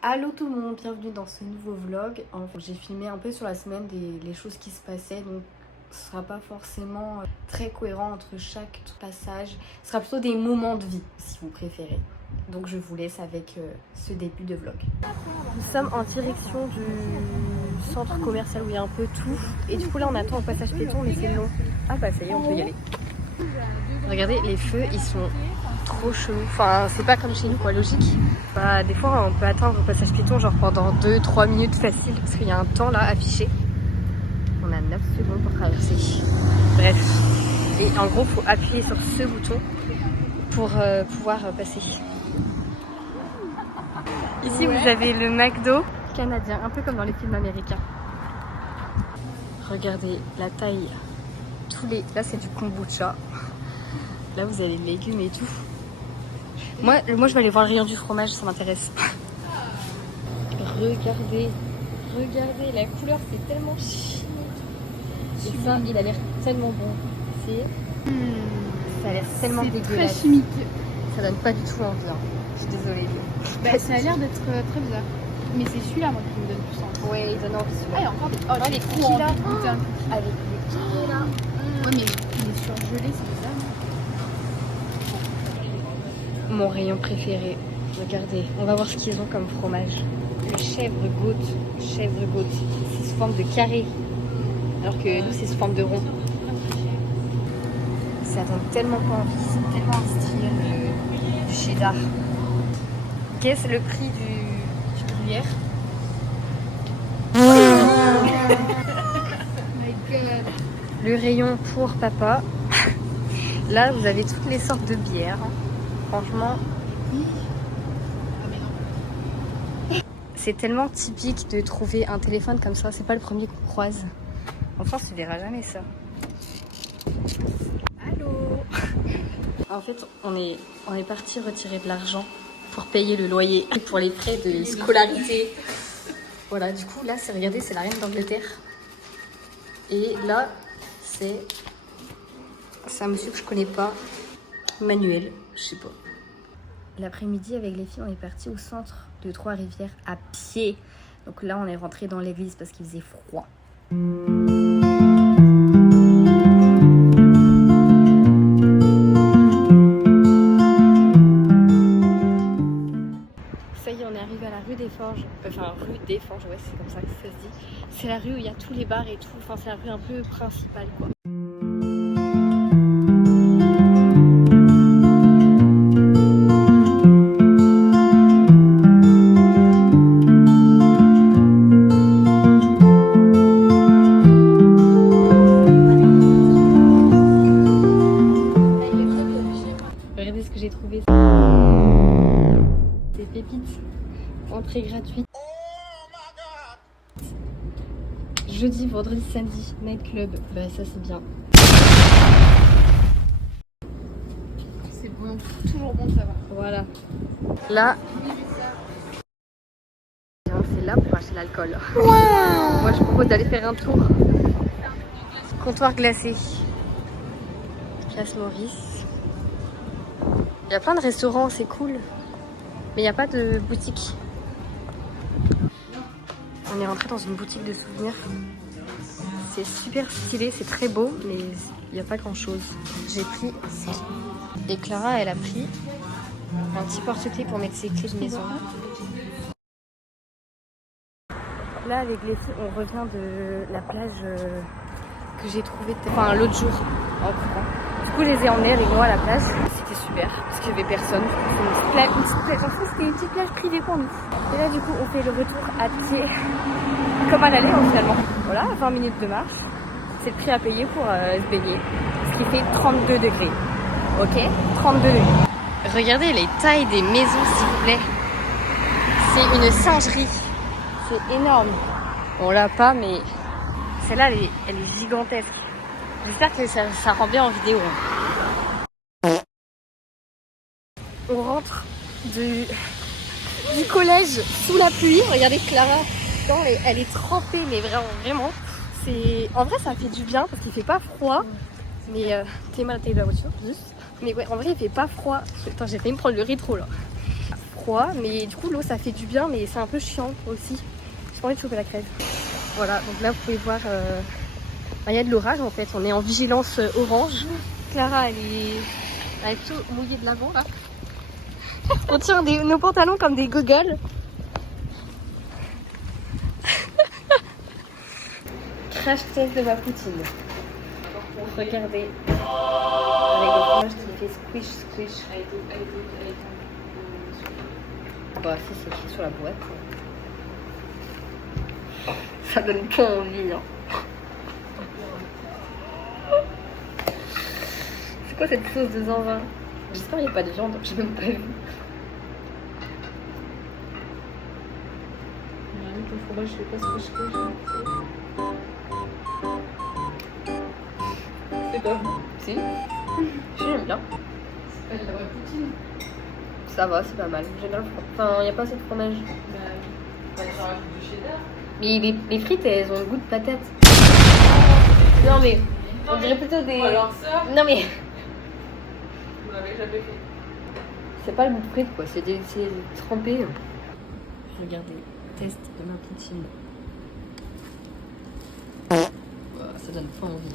Allô tout le monde, bienvenue dans ce nouveau vlog. J'ai filmé un peu sur la semaine les choses qui se passaient, donc ce sera pas forcément très cohérent entre chaque passage. Ce sera plutôt des moments de vie, si vous préférez. Donc je vous laisse avec ce début de vlog. Nous sommes en direction du centre commercial où il y a un peu tout. Et du coup là on attend au passage piéton, mais c'est long. Ah bah ça y est, on peut y aller. Regardez, les feux, ils sont trop chelous. Enfin, c'est pas comme chez nous, quoi, logique. Bah, des fois, on peut atteindre au passage piéton genre pendant 2-3 minutes facile parce qu'il y a un temps là affiché. On a 9 secondes pour traverser. Bref. Et en gros, faut appuyer sur ce bouton pour pouvoir passer. Ici, vous avez le McDo canadien, un peu comme dans les films américains. Regardez la taille. Là, c'est du kombucha. Là, vous avez les légumes et tout. Moi, je vais aller voir le rayon du fromage, ça m'intéresse. Regardez, la couleur, c'est tellement chimique. Et ça, il a l'air tellement bon. Ça a l'air tellement dégueulasse. Très chimique. Ça donne pas du tout envie. Hein. Je suis désolée. Bah, ça a l'air d'être très bizarre. Mais c'est celui-là, moi, qui me donne plus envie. Ouais, il donne envie. Ah, il y a encore des... Oh, les cookies là. Avec les cookies là. Ouais, mais il est surgelé, c'est bizarre. Mon rayon préféré. Regardez, on va voir ce qu'ils ont comme fromage. Le chèvre-gôte. C'est sous forme de carré. Alors que nous, c'est sous forme de rond. Ça donne tellement pas envie. C'est tellement industriel du cheddar. Qu'est-ce le prix du gruyère? My God. Le rayon pour papa. Là, vous avez toutes les sortes de bières. Franchement, c'est tellement typique de trouver un téléphone comme ça. C'est pas le premier qu'on croise. En France, tu verras jamais ça. Allô. En fait, on est parti retirer de l'argent pour payer le loyer et pour les frais de scolarité. Voilà, du coup, là, regardez, c'est la reine d'Angleterre. Et là, c'est un monsieur que je connais pas. Manuel, je sais pas. L'après-midi avec les filles, on est parti au centre de Trois-Rivières à pied. Donc là, on est rentré dans l'église parce qu'il faisait froid. Ça y est, on est arrivé à la rue des Forges. Enfin, rue des Forges, ouais, c'est comme ça que ça se dit. C'est la rue où il y a tous les bars et tout. Enfin, c'est la rue un peu principale, quoi. J'ai trouvé des pépites, entrée gratuite. Jeudi, vendredi, samedi, night club, bah ça c'est bien. C'est bon, toujours bon, ça va. Voilà. Là, c'est là pour acheter l'alcool. Moi je propose d'aller faire un tour. Comptoir glacé. Place Maurice. Il y a plein de restaurants, c'est cool. Mais il n'y a pas de boutique. On est rentré dans une boutique de souvenirs. C'est super stylé, c'est très beau, mais il n'y a pas grand chose. J'ai pris ça. Et Clara, elle a pris un petit porte-clés pour mettre ses clés de maison. Là, avec les filles, on revient de la plage que j'ai trouvée l'autre jour en courant. Du coup, je les ai emmenés avec moi à la plage. C'était super parce qu'il n'y avait personne. C'était une petite plage privée pour nous. Et là, du coup, on fait le retour à pied comme à l'aller finalement. Voilà, 20 minutes de marche. C'est le prix à payer pour se baigner. Ce qui fait 32 degrés. Ok, 32 degrés. Regardez les tailles des maisons, s'il vous plaît. C'est une singerie. C'est énorme. On l'a pas, mais celle-là, elle est gigantesque. J'espère que ça rend bien en vidéo. On rentre du collège sous la pluie. Regardez Clara, elle est trempée, mais vraiment. En vrai, ça fait du bien parce qu'il fait pas froid. Mais t'es mal à la taille de la voiture, juste. Mais ouais, en vrai, il fait pas froid. Attends, j'ai failli me prendre le rétro là. froid, mais du coup l'eau ça fait du bien, mais c'est un peu chiant aussi. J'ai pas envie de choper la crève. Voilà, donc là vous pouvez voir, il y a de l'orage en fait, on est en vigilance orange. Clara elle est plutôt mouillée de l'avant là. On tient nos pantalons comme des gogoles. Crash test de ma poutine. Regardez. Avec le fromage qui fait squish squish. Bah si c'est écrit sur la boîte. Ça donne pas envie hein. C'est quoi cette sauce de zinzin? J'espère qu'il n'y a pas de viande, j'ai même pas vu. Ton fromage fait pas squish squish. C'est pas bon. Si. J'aime bien. C'est pas de la vraie poutine. Ça va, c'est pas mal. J'aime bien le fromage. Enfin, il n'y a pas assez de fromage. Bah, tu rajoutes du cheddar. Mais les frites, elles ont le goût de patate. Non mais, on dirait plutôt des... Alors ça, Non mais, vous l'avez jamais fait. c'est pas le goût de frites quoi, c'est trempé. Regardez, test de ma poutine. Ça donne pas envie.